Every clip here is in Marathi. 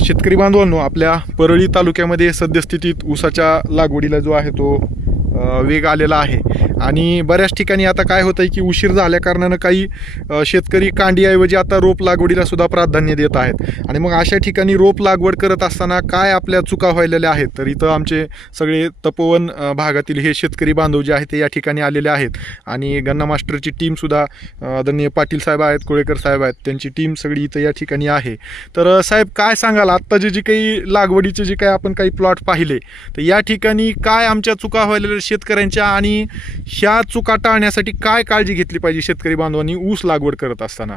शेतकरी बांधवांनो, आपल्या परळी तालुक्यामध्ये सद्यस्थितीत ऊसाच्या लागवडीला जो आहे तो वेग आलेला आहे आणि बऱ्याच ठिकाणी आता काय होतं आहे की उशीर झाल्या कारणानं काही शेतकरी कांडीऐवजी आता रोप लागवडीला सुद्धा प्राधान्य देत आहेत आणि मग अशा ठिकाणी रोप लागवड करत असताना काय आपल्या चुका व्हायलेल्या आहेत. तर इथं आमचे सगळे तपोवन भागातील हे शेतकरी बांधव जे आहेत ते या ठिकाणी आलेले आहेत आणि गन्ना मास्टरची टीमसुद्धा आदरणीय पाटील साहेब आहेत, कोळेकर साहेब आहेत, त्यांची टीम सगळी इथं या ठिकाणी आहे. तर साहेब काय सांगाल, आत्ता जे काही लागवडीचे जे काही आपण काही प्लॉट पाहिले तर या ठिकाणी काय आमच्या चुका व्हायलेल्या शेतकऱ्यांच्या आणि ह्या चुका टाळण्यासाठी काय काळजी घेतली पाहिजे शेतकरी बांधवांनी ऊस लागवड करत असताना?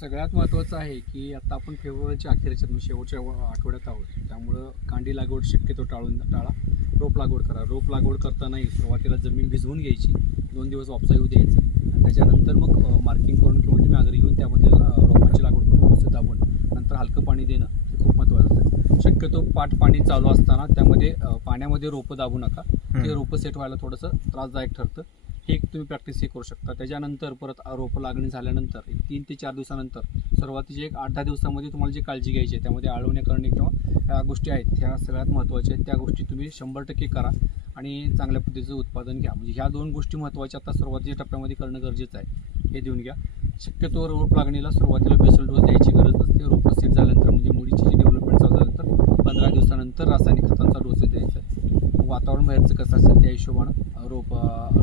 सगळ्यात महत्त्वाचं आहे की आता आपण फेब्रुवारीच्या अखेरच्या शेवटच्या आठवड्यात आहोत, त्यामुळं कांडी लागवड शक्यतो टाळा. रोप लागवड करा. रोप लागवड करतानाही सुरुवातीला जमीन भिजवून घ्यायची, 2 दिवस वापसा येऊ द्यायचं आणि त्याच्यानंतर मग मार्किंग करून किंवा तुम्ही आगरी घेऊन त्यामध्ये रोपांची लागवड करून व्यवस्थित दाबून नंतर हलकं पाणी देणं हे खूप महत्त्वाचं असतं. शक्यतो पाट पाणी चालू असताना त्यामध्ये पाण्यामध्ये रोपं दाबू नका. ते रोपं सेट व्हायला थोडंसं त्रासदायक ठरतं. हे तुम्ही प्रॅक्टिस करू शकता. त्याच्यानंतर परत रोपं लागणी झाल्यानंतर 3 ते 4 दिवसानंतर सुरुवातीचे 8-10 दिवसामध्ये तुम्हाला जी काळजी घ्यायची आहे त्यामध्ये आळवणे करणे किंवा ह्या गोष्टी आहेत ह्या सगळ्यात महत्त्वाच्या आहेत. त्या गोष्टी तुम्ही 100% करा आणि चांगल्या पद्धतीचं उत्पादन घ्या. म्हणजे ह्या 2 गोष्टी महत्त्वाच्या आता सुरुवातीच्या टप्प्यामध्ये करणं गरजेचं आहे. हे देऊन घ्या. शक्यतो रोप लागणीला सुरुवातीला बेसल डोस द्यायची गरज नसते. रोपं सेट झाल्यानंतर म्हणजे मुळीची जी डेव्हलपमेंट चालू झाल्यानंतर 15 दिवसानंतर रासायनिक खतांचा डोस द्यायचा आहे. वातावरण बाहेरचं कसं असेल त्या हिशोबानं रोप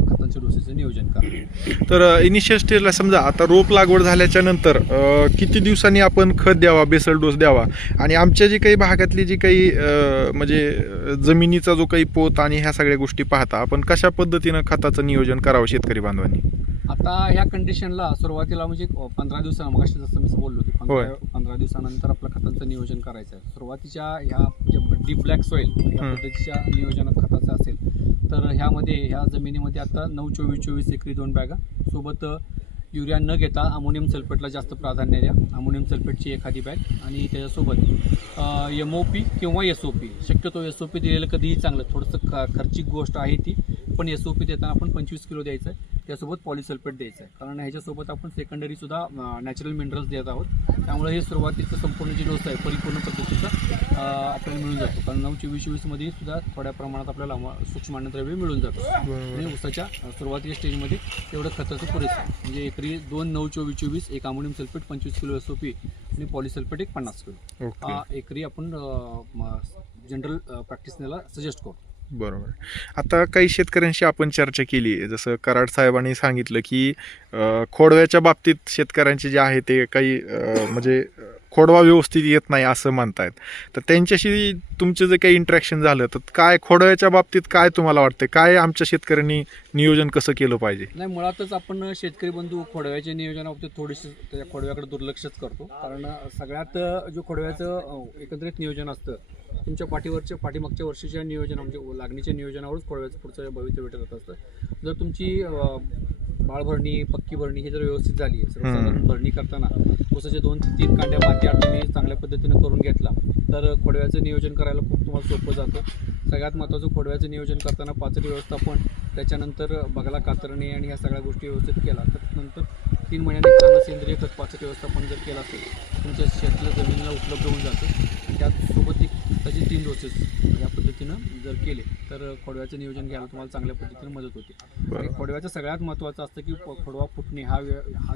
खतांच्या डोसेचं नियोजन करा. तर इनिशियल स्टेजला समजा आता रोप लागवड झाल्याच्या नंतर किती दिवसांनी आपण खत द्यावा, बेसल डोस द्यावा आणि आमच्या जी काही भागातली जी काही म्हणजे जमिनीचा जो काही पोत आणि ह्या सगळ्या गोष्टी पाहता आपण कशा पद्धतीनं खताचं नियोजन करावं शेतकरी बांधवांनी? आता ह्या कंडिशनला सुरुवातीला म्हणजे 15 दिवसांना मग जसं मी बोललो की 15 दिवसानंतर आपलं खतांचं नियोजन करायचं आहे. सुरुवातीच्या ह्या डीप ब्लॅक सॉईल या पद्धतीच्या नियोजनात खताचं असेल तर ह्यामध्ये ह्या जमिनीमध्ये आता 9-24-24 एकरी 2 बॅगा सोबत युरिया न घेता अमोनियम सल्फेटला जास्त प्राधान्य द्या. अमोनियम सल्फेटची एखादी बॅग आणि त्याच्यासोबत MOP किंवा SOP. शक्यतो SOP दिलेलं कधीही चांगलं. थोडंसं खर्चिक गोष्ट आहे ती, पण SOP देताना आपण 25 किलो द्यायचं आहे. त्यासोबत पॉलिसल्फेट द्यायचं आहे, कारण ह्याच्यासोबत आपण सेकंडरीसुद्धा नॅचरल मिनरल्स देत आहोत. त्यामुळे हे सुरुवातीचं संपूर्ण जी डोस आहे परिपूर्ण पद्धतीचा आपल्याला मिळून जातो. कारण 9-24-24मध्ये सुद्धा थोड्या प्रमाणात आपल्याला सूक्ष्म अन्नद्रव्य मिळून जातं आणि ऊसाच्या सुरुवातीच्या स्टेजमध्ये तेवढं खताचं पुरेसं आहे. म्हणजे एकरी 2 9-24-24 एक अमोनियम सल्फेट 25 किलो SOP आणि पॉलिसल्फेट एक 50 किलो हा एकरी आपण जनरल प्रॅक्टिसला सजेस्ट करतो. बरोबर. आता काही शेतकऱ्यांशी आपण चर्चा केली, जसं कराड साहेबांनी सांगितलं की खोडव्याच्या बाबतीत शेतकऱ्यांचे जे आहे ते काही म्हणजे खोडवा व्यवस्थित येत नाही असं म्हणतायत. तर त्यांच्याशी तुमचं जे काही इंटरॅक्शन झालं तर काय खोडव्याच्या बाबतीत काय तुम्हाला वाटतं, काय आमच्या शेतकऱ्यांनी नियोजन कसं केलं पाहिजे? नाही, मुळातच आपण शेतकरी बंधू खोडव्याच्या नियोजनाबाबतीत थोडीशी त्या खोडव्याकडे दुर्लक्षच करतो. कारण सगळ्यात जो खोडव्याचं एकत्रित नियोजन असतं तुमच्या पाठीमागच्या वर्षीच्या नियोजन म्हणजे लागणीच्या नियोजनावरच खोडव्याचं पुढचं भवितव्य भेटत असतं. जर तुमची बाळभरणी, पक्की भरणी ही जर व्यवस्थित झाली आहे, सर्वसाधारण भरणी करताना ऊसाच्या 2 ते 3 कांड्या माती तुम्ही चांगल्या पद्धतीनं करून घेतला तर खोडव्याचं नियोजन करायला खूप तुम्हाला सोपं जातं. सगळ्यात महत्त्वाचं खोडव्याचं नियोजन करताना पाचरी व्यवस्थापन, त्याच्यानंतर बगला कातरणे आणि ह्या सगळ्या गोष्टी व्यवस्थित केला तर नंतर 3 महिन्यांनी चांगलं सेंद्रिय खत पाचरी व्यवस्थापन जर केलं असेल तुमच्या शेताला जमिनीला उपलब्ध होऊन जातं. आणि त्याचसोबत त्याचे 3 डोसेस या पद्धतीनं जर केले तर खोडव्याचं नियोजन घ्यायला तुम्हाला चांगल्या पद्धतीनं मदत होते. आणि खोडव्याचं सगळ्यात महत्त्वाचं असतं की खोडवा फुटणे हा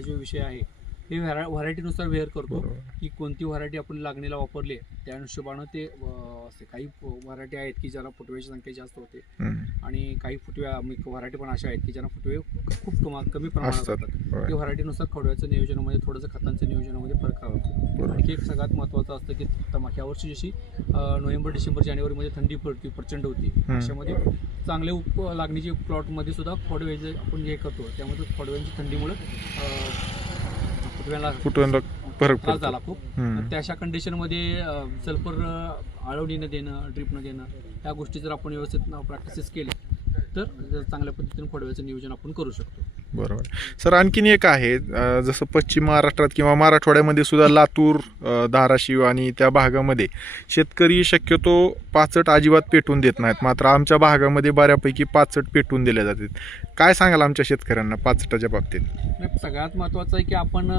जो विषय आहे हे व्हरायटीनुसार वेअर करतो की कोणती व्हरायटी आपण लागणीला वापरली त्या हिशोबानं ते असे काही व्हरायटी आहेत की ज्याला फुटव्याची संख्या जास्त होते आणि काही व्हरायटी पण अशा आहेत की ज्यांना फुटवे खूप कमी प्रमाणात असतात. त्या व्हरायटीनुसार खोडव्याचं नियोजनामध्ये थोडंसं खतांच्या नियोजनामध्ये फरक राहतो. आणखी एक सगळ्यात महत्त्वाचं असतं की ह्या जशी नोव्हेंबर, डिसेंबर, जानेवारीमध्ये थंडी पडती प्रचंड होती, अशामध्ये चांगले लागणीच्या प्लॉटमध्ये सुद्धा खोडवे जे आपण हे करतो त्यामध्ये खोडव्यांची थंडीमुळे फुटव्याला त्रास झाला खूप. त्या अशा कंडिशनमध्ये सल्फर आळवणीनं देणं, ड्रिपनं देणं ह्या गोष्टी जर आपण व्यवस्थित प्रॅक्टिसेस केल्या तर चांगल्या पद्धतीने खोडव्याचं नियोजन आपण करू शकतो. बरोबर. सर आणखीन एक आहे, जसं पश्चिम महाराष्ट्रात किंवा मराठवाड्यामध्ये सुद्धा लातूर, धाराशिव आणि त्या भागामध्ये शेतकरी शक्यतो पाचट अजिबात पेटवून देत नाहीत, मात्र आमच्या भागामध्ये बऱ्यापैकी पाचट पेटवून दिल्या जातात. काय सांगाल आमच्या शेतकऱ्यांना पाचटाच्या बाबतीत? नाही, सगळ्यात महत्त्वाचं आहे की आपण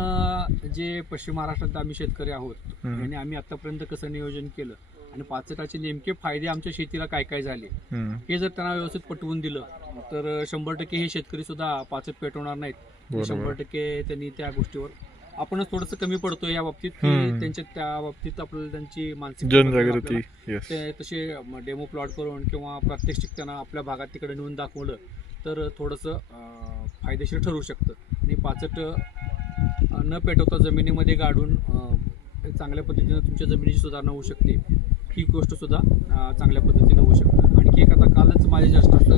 जे पश्चिम महाराष्ट्रात आम्ही शेतकरी आहोत आणि आम्ही आतापर्यंत कसं नियोजन केलं आणि पाचटाचे नेमके फायदे आमच्या शेतीला काय काय झाले हे जर त्यांना व्यवस्थित पटवून दिलं तर 100% हे शेतकरी सुद्धा पाचट पेटवणार नाहीत. 100% त्यांनी त्या गोष्टीवर आपणच थोडंसं कमी पडतो या बाबतीत की त्यांच्या त्या बाबतीत आपल्याला त्यांची मानसिक जनजागृती ते तसे डेमो प्लॉट करून किंवा प्रात्यक्षिक त्यांना आपल्या भागात तिकडे नेऊन दाखवलं तर थोडंसं फायदेशीर ठरू शकतं. आणि पाचट न पेटवता जमिनीमध्ये गाडून चांगल्या पद्धतीनं तुमच्या जमिनीची सुधारणा होऊ शकते. ही गोष्ट सुद्धा चांगल्या पद्धतीनं होऊ शकतं. आणखी एक आता कालच माझ्या जास्त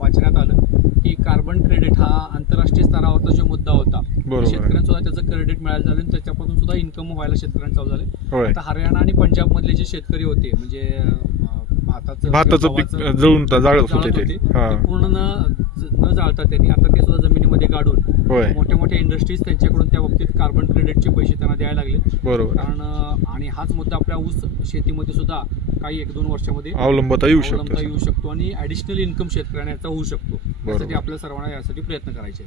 वाचण्यात आलं की कार्बन क्रेडिट हा आंतरराष्ट्रीय स्तरावरचा जो मुद्दा होता, शेतकऱ्यांना सुद्धा त्याचं क्रेडिट मिळायला झालं आणि त्याच्यापासून सुद्धा इन्कम व्हायला शेतकऱ्यांना चालू झाले. आता हरियाणा आणि पंजाब मधले जे शेतकरी होते म्हणजे भाताचं पीक जळून जाळत होते ते पूर्ण न जाळता त्यांनी आता ते सुद्धा जमिनीमध्ये गाडून मोठ्या मोठ्या इंडस्ट्रीज त्यांच्याकडून त्या बाबतीत कार्बन क्रेडिटचे पैसे त्यांना द्यायला लागले. बरोबर. कारण आणि हाच मुद्दा आपल्या ऊस शेतीमध्ये सुद्धा काही 1-2 वर्षामध्ये अवलंबता येऊ शकतो आणि ऍडिशनल इन्कम शेतकऱ्यांना याचा होऊ शकतो. यासाठी आपल्या सर्वांना यासाठी प्रयत्न करायचे.